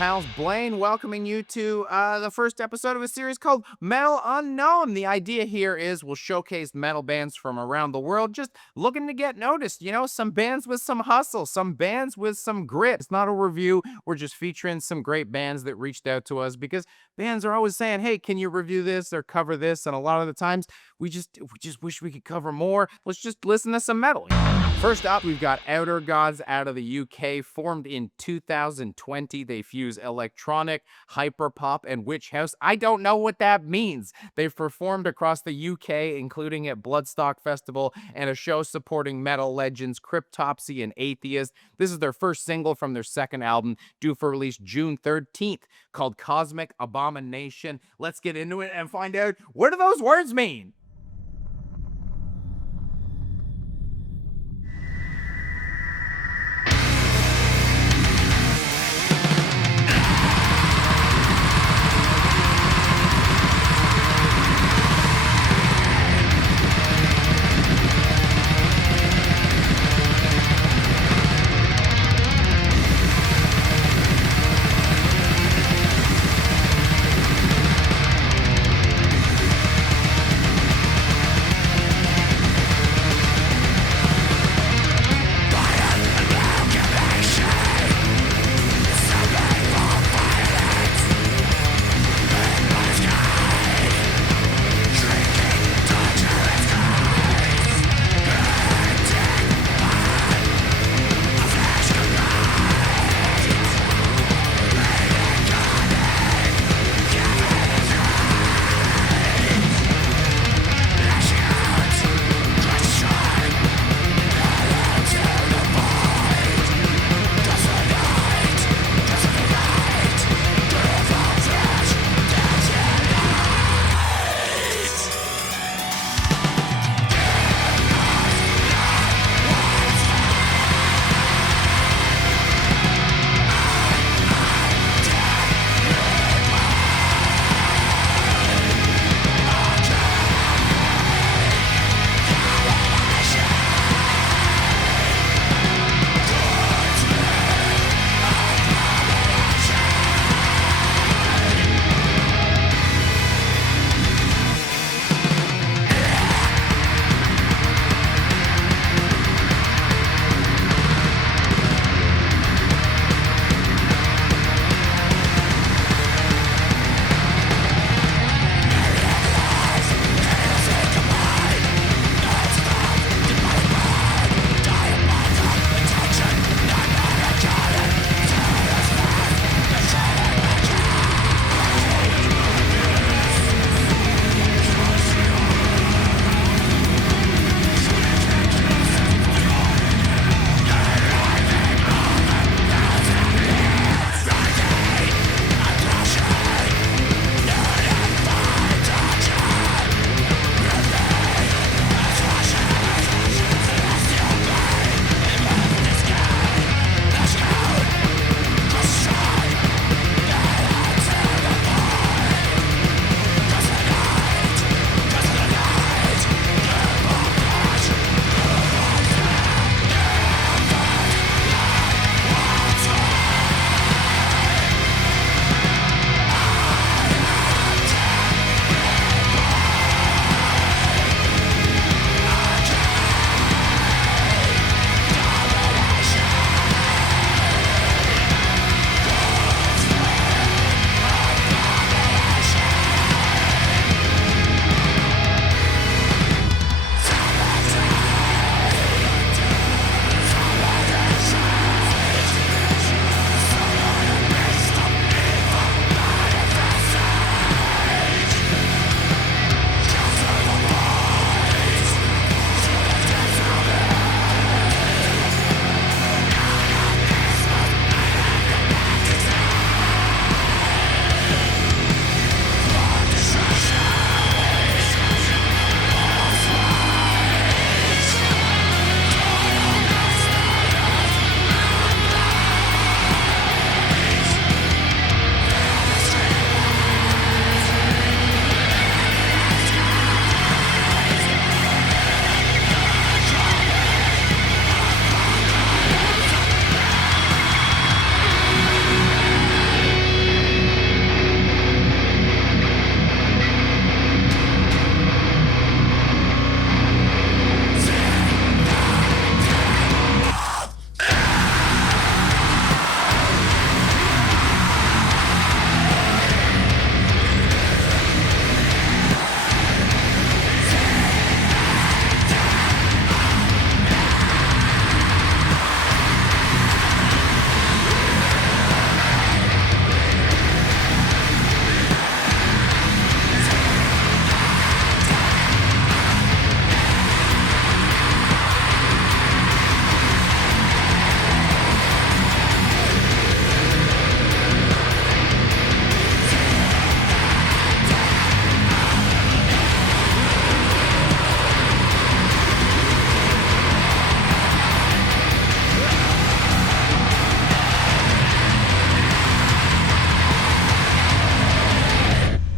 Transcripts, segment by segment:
pals. Blaine welcoming you to the first episode of a series called Metal Unknown. The idea here is we'll showcase metal bands from around the world just looking to get noticed. You know, some bands with some hustle, some bands with some grit. It's not a review. We're just featuring some great bands that reached out to us because bands are always saying, hey, can you review this or cover this? And a lot of the times we just wish we could cover more. Let's just listen to some metal. First up, we've got Outergods out of the UK, formed in 2020. They fuse electronic, hyperpop, and witch house. I don't know what that means. They've performed across the UK, including at Bloodstock Festival and a show supporting metal legends Cryptopsy and Atheist. This is their first single from their second album, due for release June 13th, called Cosmic Abomination. Let's get into it and find out, what do those words mean?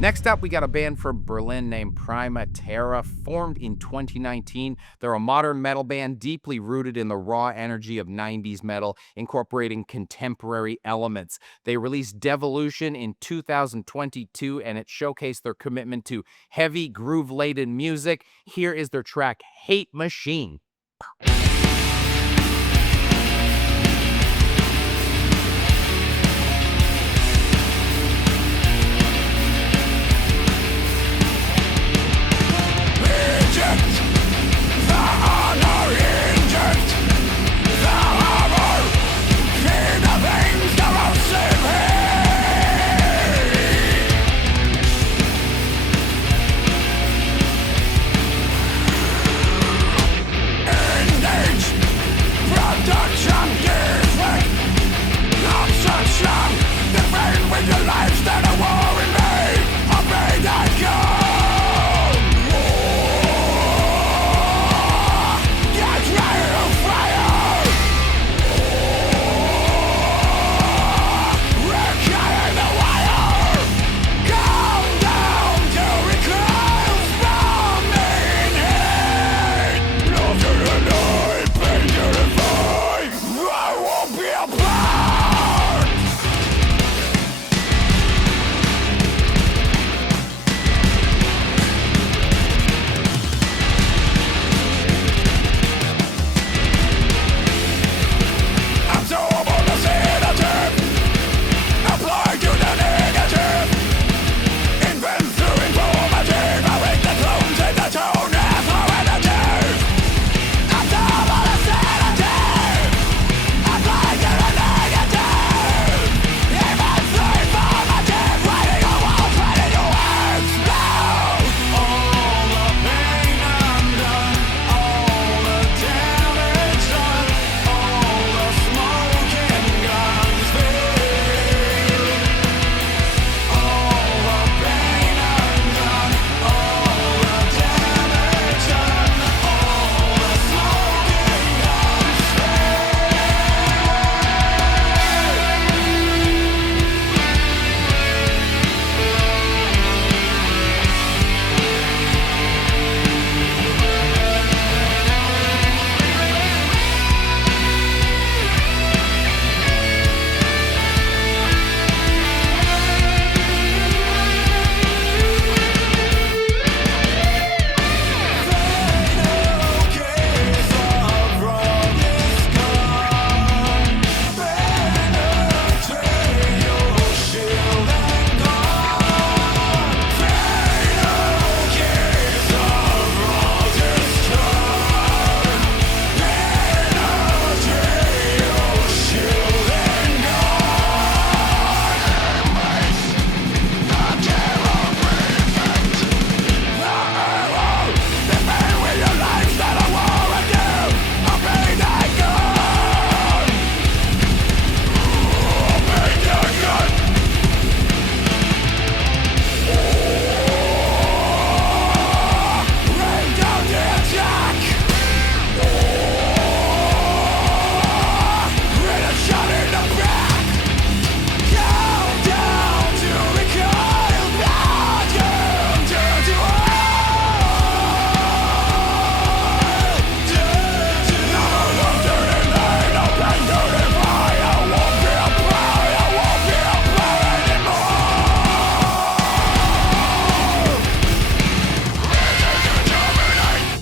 Next up, we got a band from Berlin named Primate Terra, formed in 2019. They're a modern metal band deeply rooted in the raw energy of 90s metal, incorporating contemporary elements. They released Devolution in 2022, and it showcased their commitment to heavy, groove-laden music. Here is their track, Hate Machine.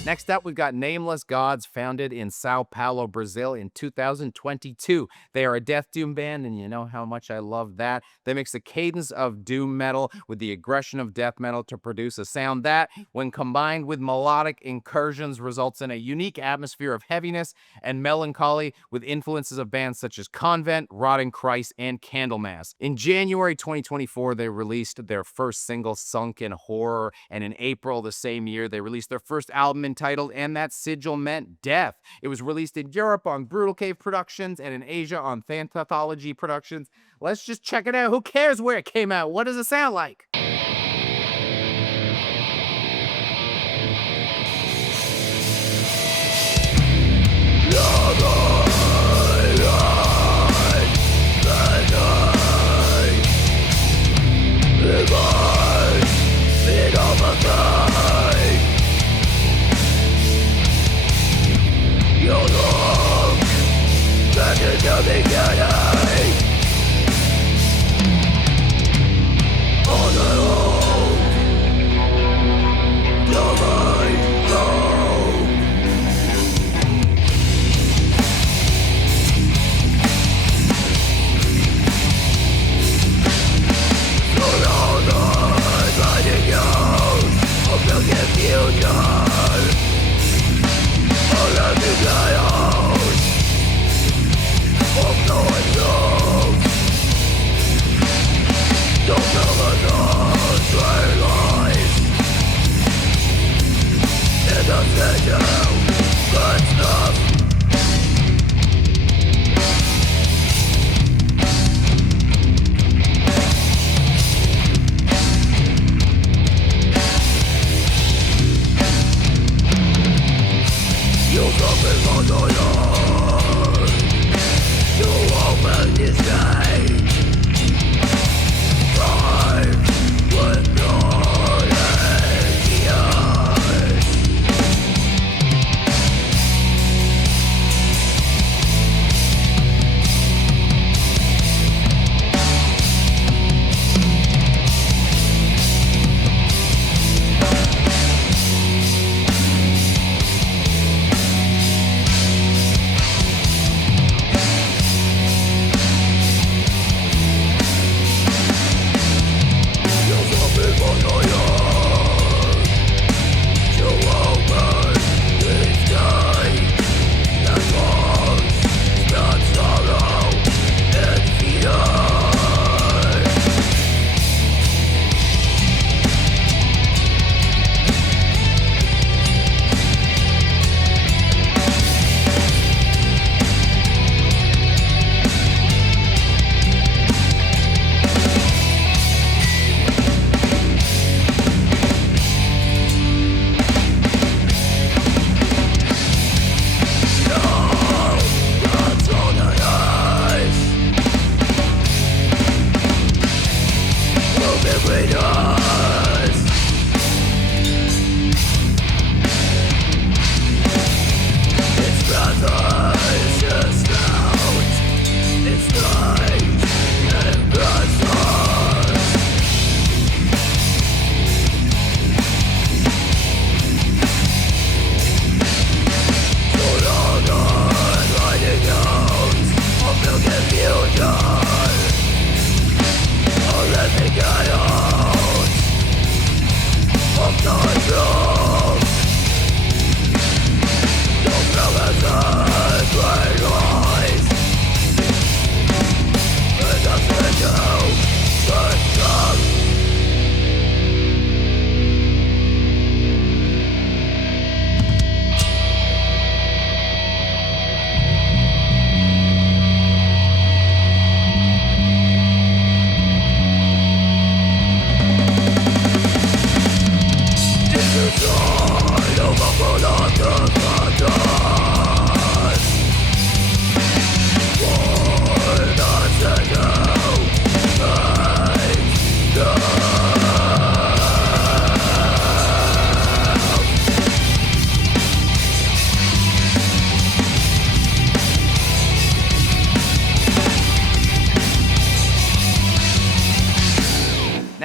Next up, we've got Nameless Gods, founded in Sao Paulo, Brazil in 2022. They are a death doom band, and you know how much I love that. They mix the cadence of doom metal with the aggression of death metal to produce a sound that, when combined with melodic incursions, results in a unique atmosphere of heaviness and melancholy with influences of bands such as Convent, Rotting Christ, and Candlemass. In January 2024, they released their first single, Sunk in Horror, and in April the same year, they released their first album entitled And That Sigil Meant Death. It was released in Europe on Brutal Cave Productions and in Asia on Thantathology Productions. Let's just check it out. Who cares where it came out? What does it sound like? Live on.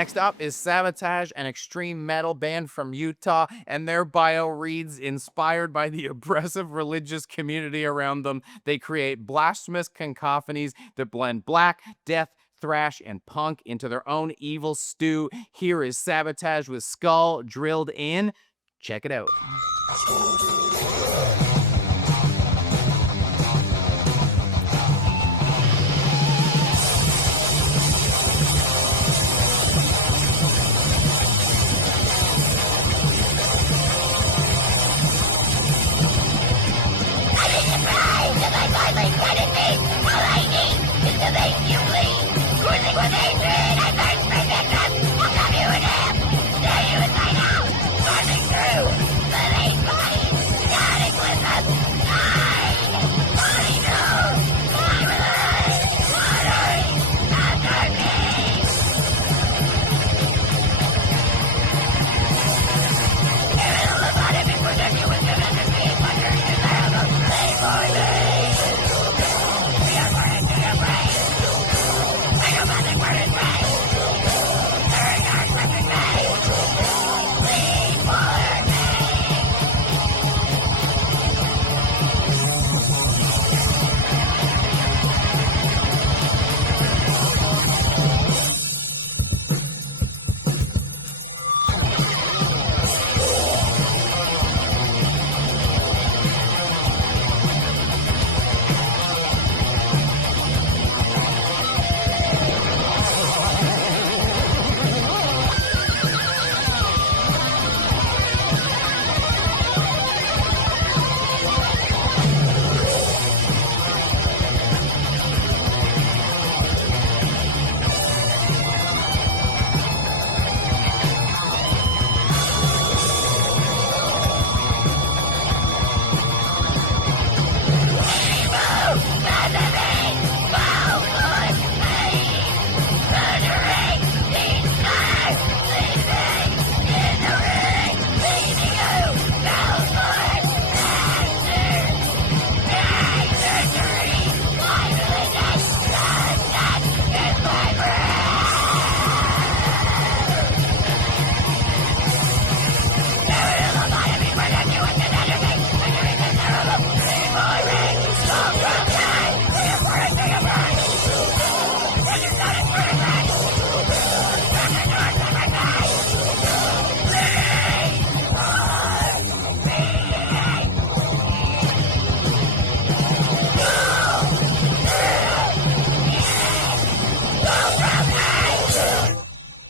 Next up is Sabotage, an extreme metal band from Utah, and their bio reads, inspired by the oppressive religious community around them, they create blasphemous cacophonies that blend black, death, thrash, and punk into their own evil stew. Here is Sabotage with Skull drilled in. Check it out.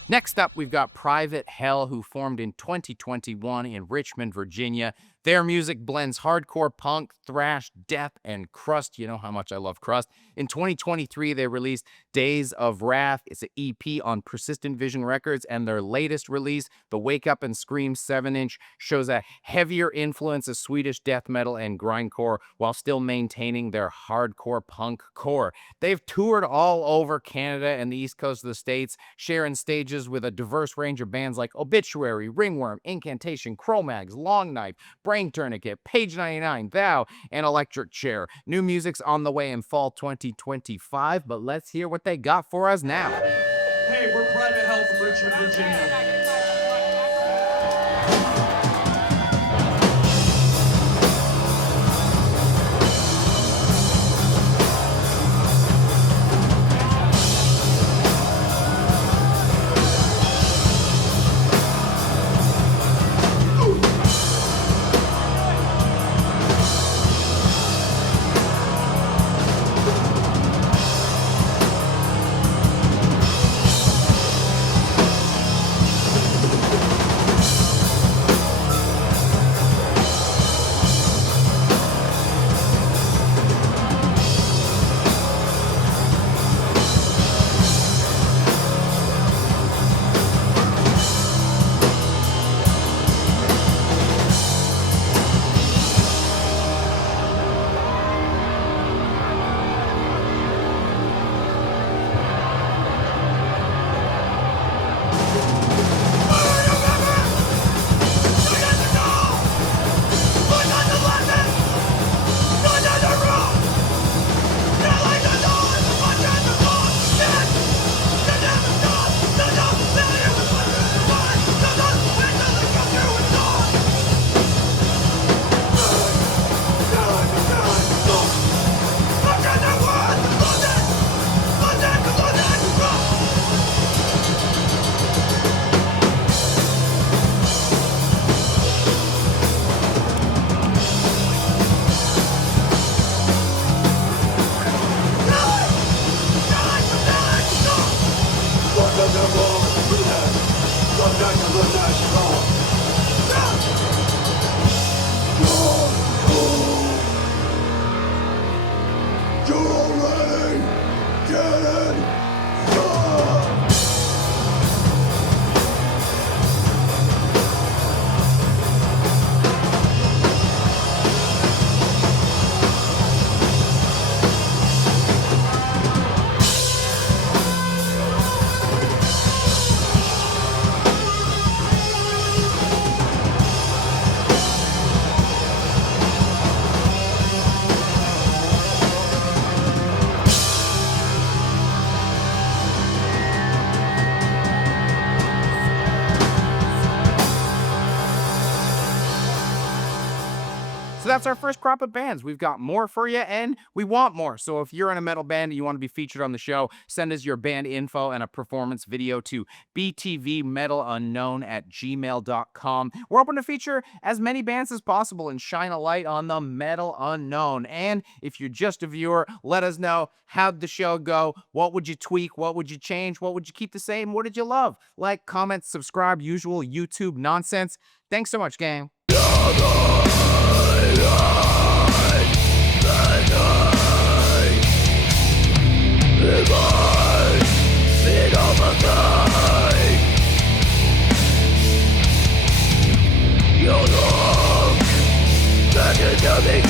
Next up, we've got Private Hell, who formed in 2021 in Richmond, Virginia. Their music blends hardcore punk, thrash, death, and crust. You know how much I love crust. In 2023, they released Days of Wrath. It's an EP on Persistent Vision Records, and their latest release, the Wake Up and Scream 7-inch, shows a heavier influence of Swedish death metal and grindcore while still maintaining their hardcore punk core. They've toured all over Canada and the east coast of the States, sharing stages with a diverse range of bands like Obituary, Ringworm, Incantation, Cro-Mags, Long Knife, Brain Tourniquet, Page 99, Thou, and Electric Chair. New music's on the way in fall 2025, but let's hear what they got for us now. Hey, we're Private Hell from Richmond, Virginia. So that's our first crop of bands. We've got more for you, and we want more. So if you're in a metal band and you want to be featured on the show, send us your band info and a performance video to btvmetalunknown@gmail.com. We're hoping to feature as many bands as possible and shine a light on the metal unknown. And if you're just a viewer, let us know, how'd the show go? What would you tweak? What would you change? What would you keep the same? What did you love? Like, comment, subscribe, usual YouTube nonsense. Thanks so much, gang. You look back into the